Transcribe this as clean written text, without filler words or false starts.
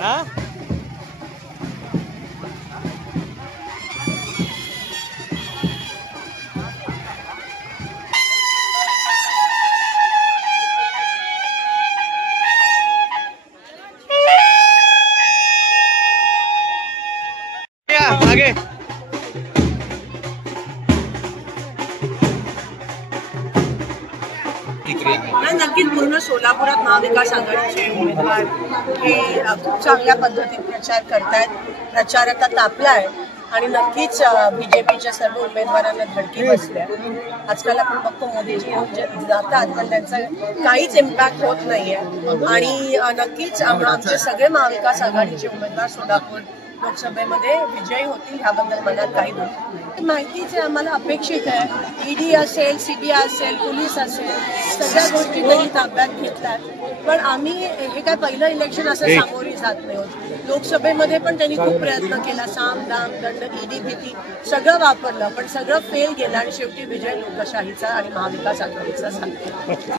हाँ? आगे नक्कीच पूर्ण सोलापुरात महाविकास आघाडीचे उमेदवार हे खूप चांगल्या पद्धतीने प्रचार करतायत. प्रचार आता तापलाय आणि नक्कीच बीजेपीच्या सर्व उमेदवारांना धडकी बसल्या. आजकाल आपण बघतो मोदीजी येऊन जातात पण त्यांचा काहीच इम्पॅक्ट होत नाहीये आणि नक्कीच आमचे सगळे महाविकास आघाडीचे उमेदवार सोलापूर लोकसभेमध्ये विजयी होतील ह्याबद्दल मनात काही नाही. माहितीच आहे, आम्हाला अपेक्षित आहे. ईडी असेल, सीबीआय असेल, पोलीस असेल, सगळ्या गोष्टी त्यांनी ताब्यात घेतल्यात. पण आम्ही हे काय पहिलं इलेक्शन असं सामोरी जात नाही होत. लोकसभेमध्ये पण त्यांनी खूप प्रयत्न केला, साम दाम दंड ईडी भीती सगळं वापरलं पण सगळं फेल गेलं आणि शेवटी विजय लोकशाहीचा आणि महाविकास आघाडीचा झाला.